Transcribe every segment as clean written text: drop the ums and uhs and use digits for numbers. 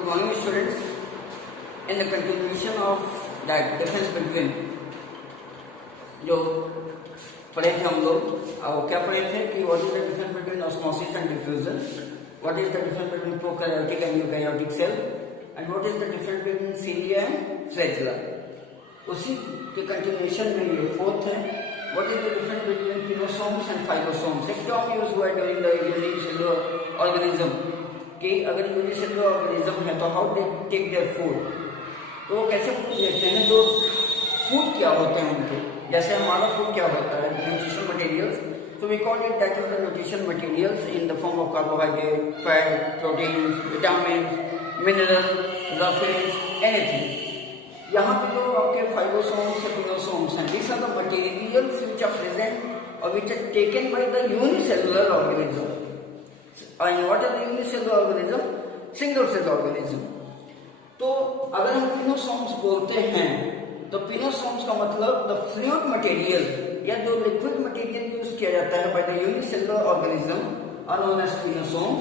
Good morning students. In the continuation of that difference between जो पढ़े थे हम लोग, और क्या पढ़े थे कि what is the difference between osmosis and diffusion, what is the difference between prokaryotic and eukaryotic cell, and what is the difference between cilia and flagella. उसी के continuation में ये fourth है, what is the difference between pinosomes and phylosomes. एक term use हुआ है during the unicellular organism कि अगर यूनिसेलुलर ऑर्गेनिज्म है तो how they take their food, तो वो कैसे फूड लेते हैं, तो फूड क्या होते हैं उनके, जैसे हमारा फूड क्या होता है, न्यूट्रिशन मटेरियल्स. तो we call it that is the nutrition materials in the form of carbohydrate, fat, protein, vitamin, mineral, roughage, anything. यहाँ पे जो आपके फाइलोसोम्स और पिनोसोम्स हैं, these are the materials which are present और which are taken by the unicellular organism. And what are the unicellular organism? Single cell organism. तो अगर हम पिनोसोम्स बोलते हैं तो पिनोसोम्स का मतलब द फ्लूइड मटेरियल या जो लिक्विड मटेरियल यूज किया जाता है by the unicellular organism are known as pinosomes,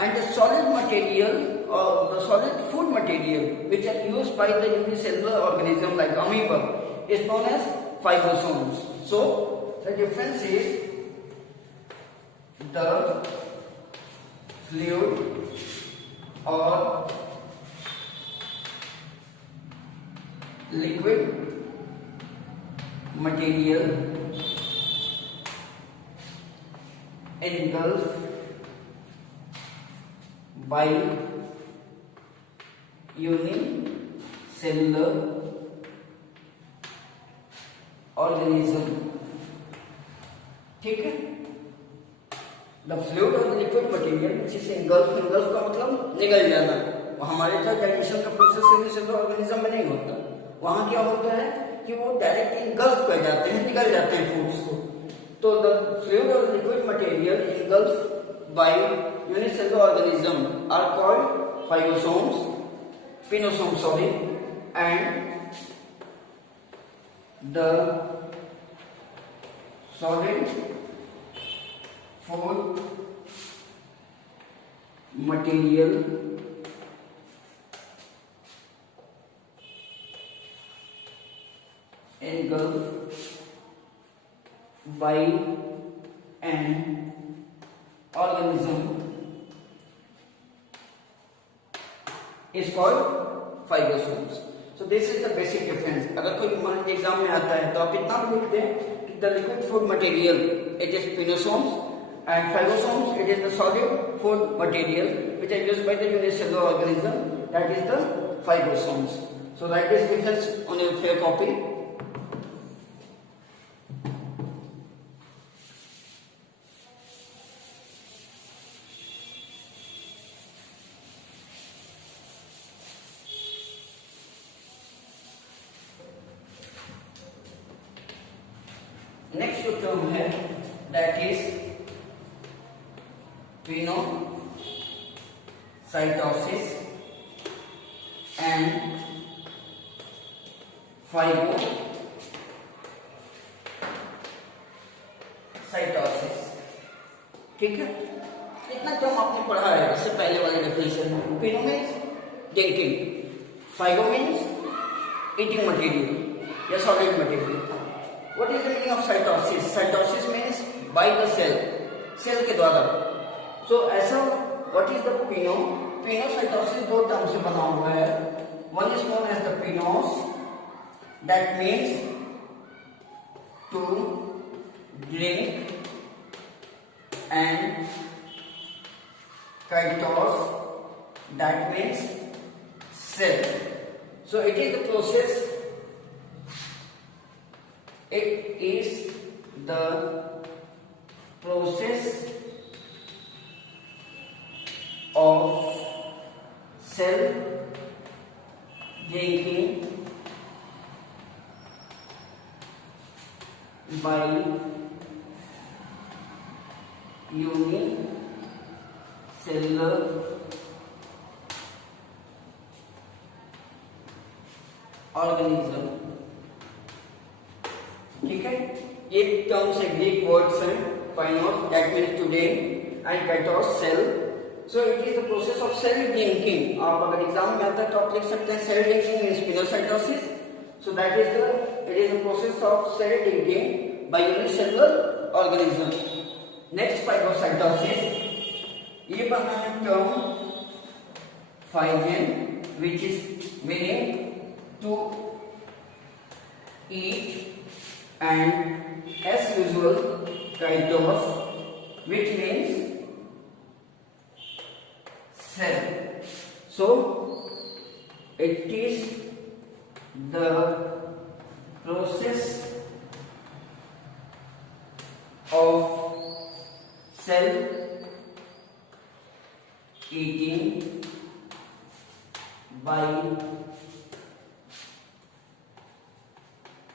and the solid material और the solid food material which are used by the unicellular organism like amoeba is known as phagosomes. So the difference is the fluid or liquid material engulfed by unicellular organism. ठीक है. The fluid और liquid material जिसे engulf का मतलब निगल जाना. हमारे जो डाइजेशन का प्रोसेस यूनिसेलुलर ऑर्गेनिज्म में नहीं होता. वहाँ क्या होता है कि वो डायरेक्ट engulf कर जाते हैं, निगल जाते हैं फूड्स को. तो the fluid और liquid material engulfed by unicellular organism are called phylosomes, pinosomes sorry, and the solid food material engulfed by an organism is called phylosomes. So this is the basic difference. अगर कोई एग्जाम में आता है तो आप इतना भी लिख दें कि the liquid food material it is pinosomes, and phylosomes it is the solid food material which are used by the unicellular organism, that is the phylosomes. So write this difference on your fair copy. Next जो टर्म है that is pinocytosis and phagocytosis. ठीक है. इतना टर्म आपने पढ़ा है इससे पहले वाले डेफिनेशन में. Pino means drinking, phago means eating material या solid material. What is the meaning of cytosis? Cytosis means by the cell, cell के द्वारा. So ऐसा what is the pino? Pinocytosis दो टर्म से बना हुआ है. One is known as the pinos, that means to drink, and kaitos, that means cell. So it is the process. It is the process of cell drinking by unicellular organism. ठीक है. ये टर्म्स है Greek words हैं. Pinos that means to drink and kytos cell. So it is the process of cell linking. आप अगर एग्जाम में आता है तो आप लिख सकते हैं cell linking in spinocytosis. So that is it is the process of cell linking by unicellular organism. Next phagocytosis. ये बना है term phagen, which is meaning to eat, and as usual kaitos, which means cell. So it is the process of cell eating by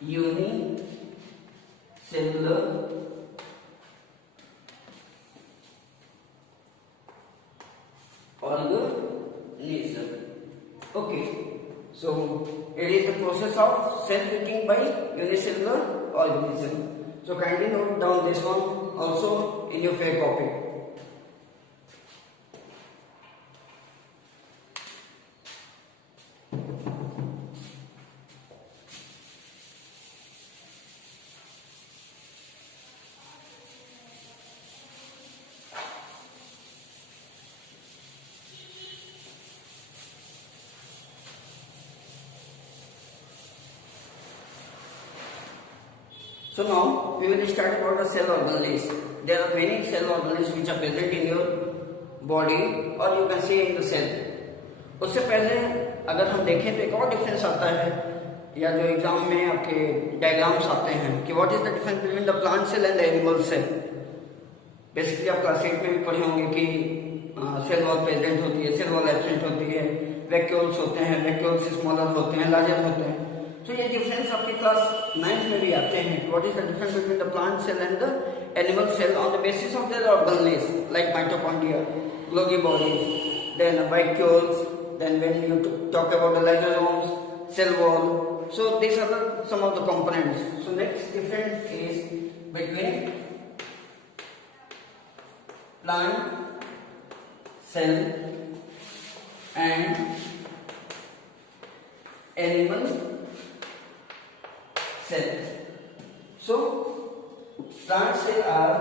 unicellular organism. Okay, so it is the process of cell eating by unicellular organism. So kindly note down this one also in your fair copy. So now we will start about the cell organelles. There are many cell organelles which are present in your body or you can say in the cell. उससे पहले अगर हम देखें तो एक और डिफरेंस आता है या जो एग्जाम में आपके डायग्राम्स आते हैं कि what is the difference between the plant cell and the animal cell. Basically आप क्लास 8 में भी पढ़े होंगे कि सेल वॉल प्रेजेंट होती है, सेल वॉल एब्सेंट होती है, वैक्यूल्स होते हैं, वैक्यूल्स स्मॉलर होते हैं, लार्जर होते हैं. तो ये डिफरेंस आपके क्लास 9 में भी आते हैं. What is the difference between the plant cell and the animal cell on the basis of their organelles like mitochondria, Golgi bodies, then vacuoles, then when you talk about the lysosomes, cell wall. So these are some of the components. So next difference is between plant cell and animal cell. So plant cell are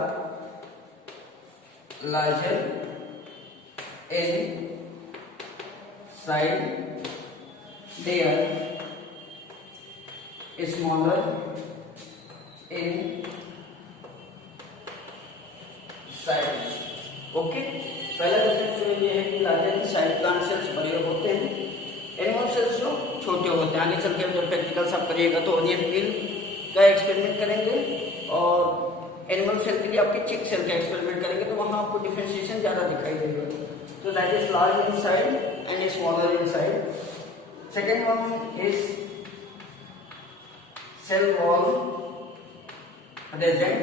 larger in size, they are smaller in size. Okay, पहला डिफरेंस जो ये है कि larger in size plant cells बड़े होते हैं, animal cells जो छोटे होते हैं. आगे चल के जब प्रैक्टिकल्स आप करिएगा तो ओनियन पील का एक्सपेरिमेंट करेंगे और एनिमल सेल के लिए आपके चिक सेल का एक्सपेरिमेंट करेंगे तो वहां आपको डिफरेंशिएशन ज्यादा दिखाई देगा. So that is large in size and is smaller in size. Second one is cell wall present,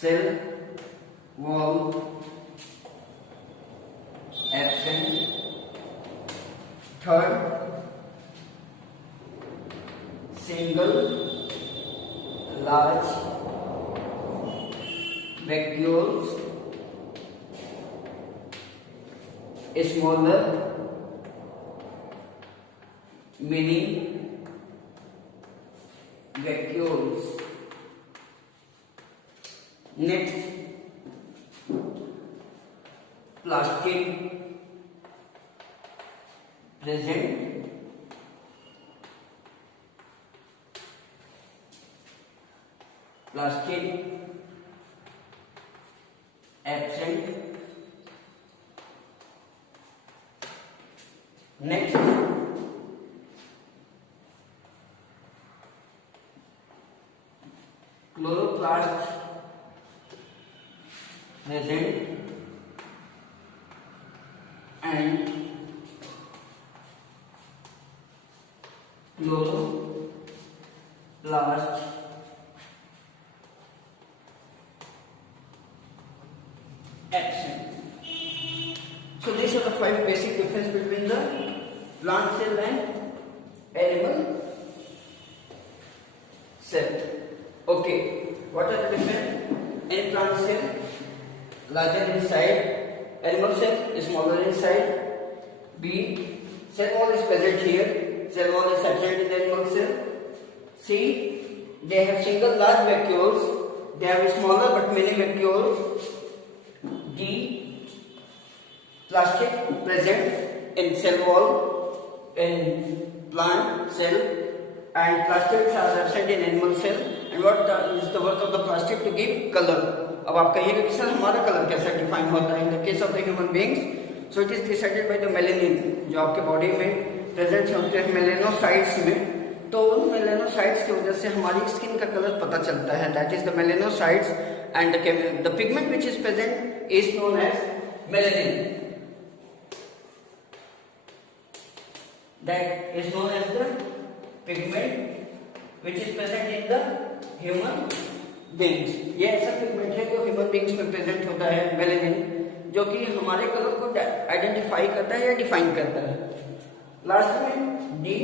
cell wall absent. Third, single large vacuoles, smaller mini vacuoles. Next, plastic present, plastic absent. Next, chloroplast present and chloroplast absent. So these are the 5 basic difference between the plant cell and animal cell. Okay, what are the difference in plant larger in size, animal cell is smaller in size. B, cell wall is present here, cell wall is absent in the animal cell. C, they have single large vacuoles, they have smaller but many vacuoles. D, plastic present in cell wall in plant cell and plastics are absent in animal cell. And what is the work of the plastic? To give color. अब आप कहिएगा कि सर हमारा कलर कैसे डिफाइन होता है in the case of the human beings? So it is decided by the melanin जो आपके बॉडी में प्रेजेंट होते हैं मेलेनोसाइट्स में. तो उन मेलेनोसाइट्स की वजह से हमारी स्किन का कलर पता चलता है. That is the melanocytes and the pigment which is present is known as melanin. That is known as the pigment which is present in the human beings. ये ऐसा पिगमेंट है जो ह्यूमन बींग्स में प्रेजेंट होता है मेलेनिन, जो कि हमारे कलर को आइडेंटिफाई करता है या डिफाइन करता है. लास्ट में D,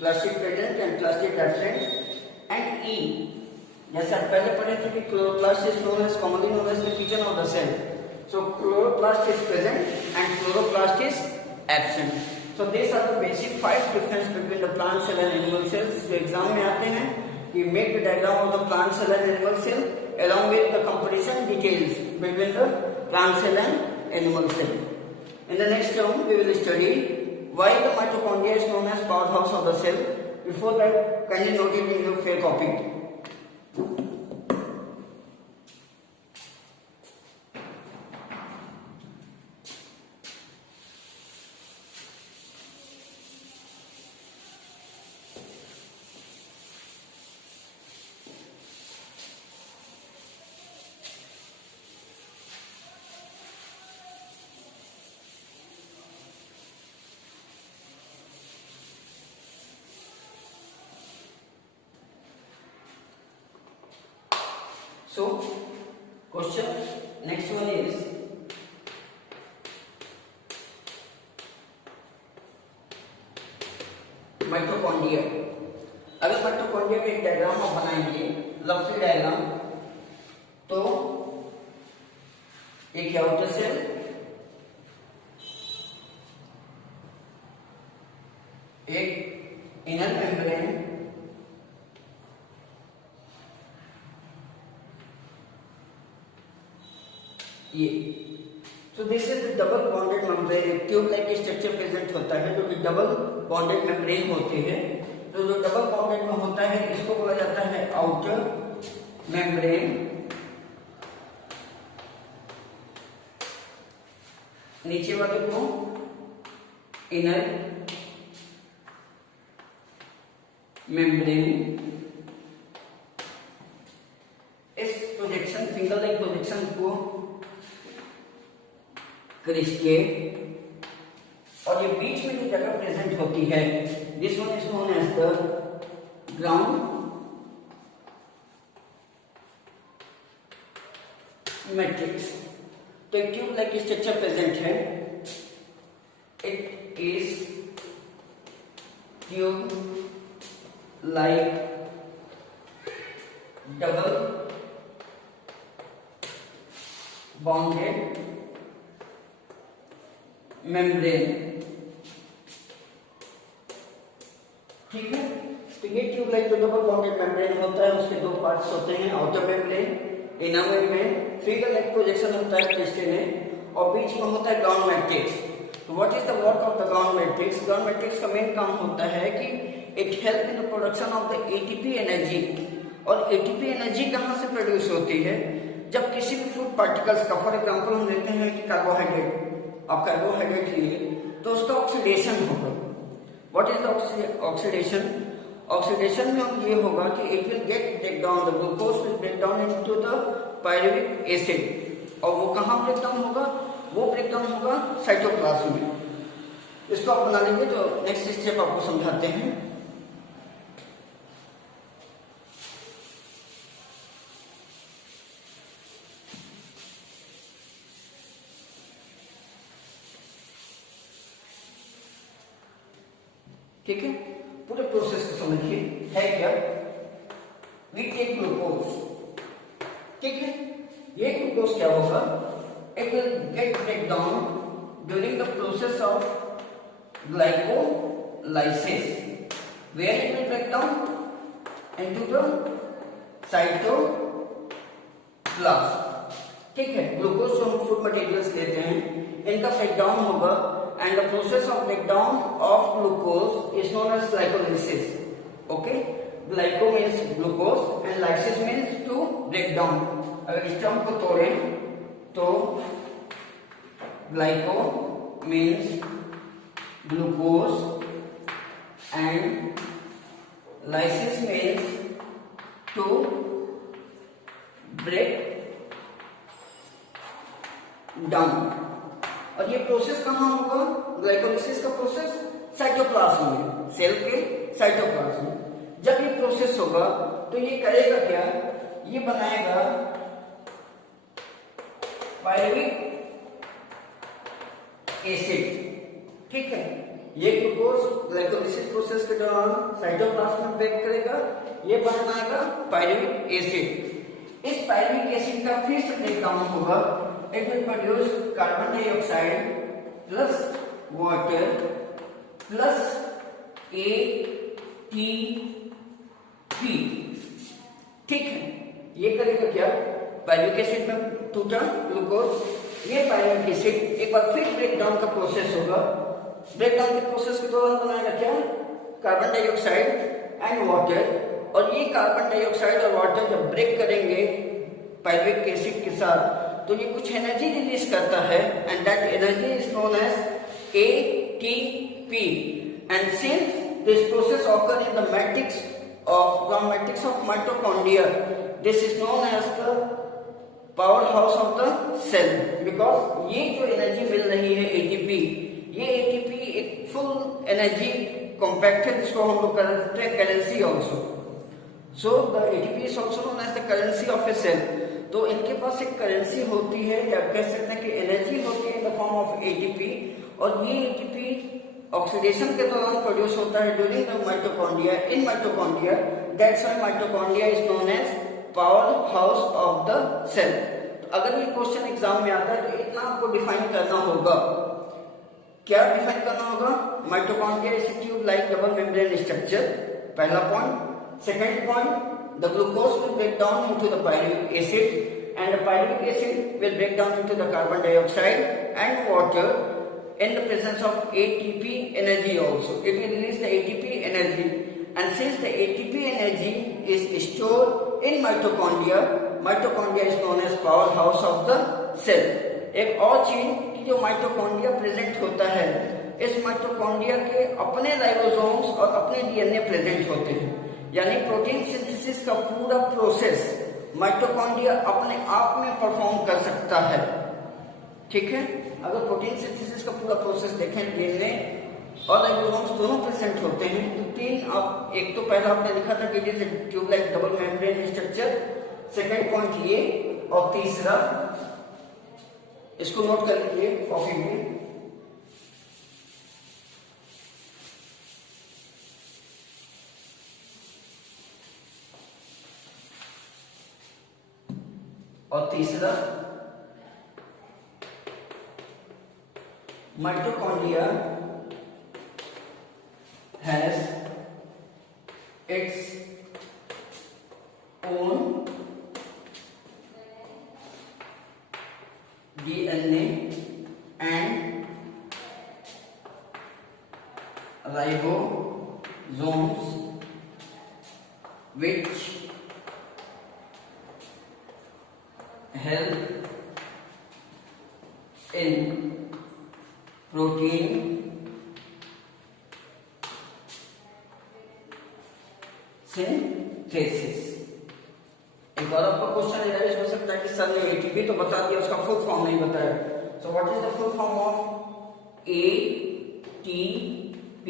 plastic present and plastic absent. And E, जैसे आप पहले पढ़े थे कि chloroplast is known as commonly known as the kitchen of the cell. So chloroplast is present and chloroplast is absent. So these are the basic 5 difference between the plant cell and animal cells. जो एग्जाम में आते हैं, we make the diagram of the plant cell and animal cell along with the comparison details between the plant cell and animal cell. In the next term, we will study why the mitochondria is known as powerhouse of the cell. Before that, kindly note it in your fair copy. So, question next one is mitochondria. अगर माइटोकॉन्ड्रिया के एक डायग्राम आप बनाएंगे, लंबी डायग्राम, तो एक है outer cell, एक इनर मेम्ब्रेन, ये. So this is the double bonded membrane. Tube like structure present होता है जो कि डबल बॉन्डेड मेम्ब्रेन होते हैं. तो जो डबल बॉन्डेड में होता है इसको बोला जाता है आउटर मेम्ब्रेन. नीचे वाले को इनर मेम्ब्रेन. इस प्रोजेक्शन फिंगर लाइक प्रोजेक्शन को क्रिस्टेट, और ये बीच में जो जगह प्रेजेंट होती है, this one is known as the ground matrix. तो एक ट्यूब लाइक स्ट्रक्चर प्रेजेंट है. It is tube like double bonded membrane. ठीक है. तो ये ट्यूब लाइक जो डबल बॉन्डेड मेम्ब्रेन होता है उसके दो पार्ट्स होते हैं, outer membrane, inner membrane. Figure like projection होता है क्रिस्टल में, और बीच में होता है ग्राउंड मैट्रिक्स. तो what is the work of the ground matrix? Ground matrix का मेन काम होता है कि it help in the production of the ATP energy. और एटीपी एनर्जी कहाँ से प्रोड्यूस होती है? जब किसी भी फूड पार्टिकल्स का, फॉर एग्जाम्पल हम लेते हैं कि कार्बोहाइड्रेट, आप कार्बोहाइड्रेट लिए तो उसका ऑक्सीडेशन होगा. What is the oxidation? Oxidation में ये होगा कि it will get break down, the glucose will break down into the pyruvic acid. और वो कहाँ ब्रेक डाउन होगा? वो ब्रेक डाउन होगा साइटोप्लाज्म में. इसको आप बना लेंगे. तो नेक्स्ट स्टेप आपको समझाते हैं. ठीक है. पूरे प्रोसेस को समझिए. है क्या? We take glucose. ठीक है. ये ग्लूकोज क्या होगा? it will get break down during the process of glycolysis, where it will break down into the cytoplasm. ठीक है, ग्लूकोज जो हम फूड मटेरियल्स लेते हैं इनका ब्रेकडाउन होगा and the process of breakdown of glucose is known as glycolysis. Okay, glyco means glucose and lysis means to break down. अगर इस टर्म को तोड़ें तो glyco means glucose and lysis means to break down. और ये process कहां होगा? Glycolysis का प्रोसेस साइटोप्लाज्म में, सेल के साइटोप्लाज्म में। जब ये प्रोसेस होगा तो ये करेगा क्या? ये बनाएगा पायरुविक एसिड। ठीक है, ये ग्लूकोज ग्लाइकोलाइसिस प्रोसेस के दौरान साइटोप्लाज्म में ब्रेक करेगा, ये बनाएगा पायरुविक एसिड। इस पायरुविक एसिड का फिर से ब्रेक डाउन होगा, it will produce carbon dioxide plus water plus ATP। ठीक है, ये करेगा क्या? पायरुविक एसिड में टूटा ग्लूकोज, ये पायरुविक एसिड एक बार फिर ब्रेक डाउन का प्रोसेस होगा। ब्रेक डाउन के प्रोसेस के दौरान बनाएगा क्या? Carbon dioxide and water. और ये कार्बन डाइऑक्साइड और वाटर जब ब्रेक करेंगे पायरुविक एसिड के साथ तो ये कुछ एनर्जी रिलीज करता है and that energy is known as ATP। And since this process occur in the matrix of mitochondria, this is known as the power house of the cell. Because ये जो एनर्जी मिल रही है ATP, ये ATP एक फुल एनर्जी कॉम्पैक्ट है जिसको हम लोग कहते हैं currency also. So the ATP is also known as the currency of a cell. तो इनके पास एक करेंसी होती है या कह सकते हैं कि एनर्जी होती है in the form of ATP। और ये ATP ऑक्सीडेशन के दौरान प्रोड्यूस होता है during the mitochondria. In mitochondria, that's why mitochondria is known as power house of the cell. तो अगर ये क्वेश्चन एग्जाम में आता है तो इतना आपको डिफाइन करना होगा। क्या डिफाइन करना होगा? Mitochondria is tube like double membrane structure, पहला point. Second point, the glucose will break down into the pyruvic acid and the pyruvic acid will break down into the carbon dioxide and water in the presence of ATP energy also. It will release the ATP energy, and since the ATP energy is stored in mitochondria, mitochondria is known as powerhouse of the cell. एक और चीज कि जो mitochondria present होता है, इस माइटोकॉन्ड्रिया के अपने राइबोसोम्स और अपने DNA प्रेजेंट होते हैं। यानी प्रोटीन सिंथेसिस का पूरा प्रोसेस माइटोकॉन्ड्रिया अपने आप में परफॉर्म कर सकता है। ठीक है, अगर प्रोटीन सिंथेसिस का पूरा प्रोसेस देखें, DNA और राइबोसोम्स दोनों प्रेजेंट होते हैं तो तीन, आप एक तो पहला आपने लिखा था कि it is tube like double membrane structure, second point ये, और तीसरा इसको नोट कर लीजिए कॉपी में, और तीसरा mitochondria has its own DNA and ribosomes which help in protein synthesis। एक और आपका क्वेश्चन एराइज हो सकता है कि सर ने ATP तो बता दिया, उसका फुल फॉर्म नहीं बताया। So what is the full form of ATP?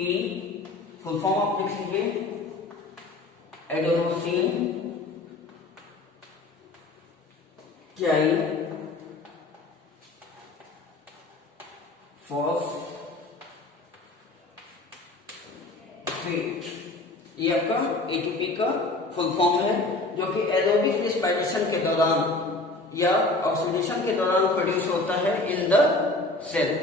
Full form आप लिख लीजिए, एडेनोसिन ट्राइफॉस्फेट, ये आपका ATP का फुल फॉर्म है, जो कि एरोबिक रिस्पिरेशन के दौरान या ऑक्सीडेशन के दौरान प्रोड्यूस होता है in the cell.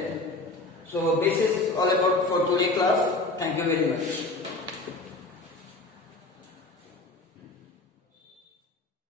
So this is all about for today class. Thank you very much.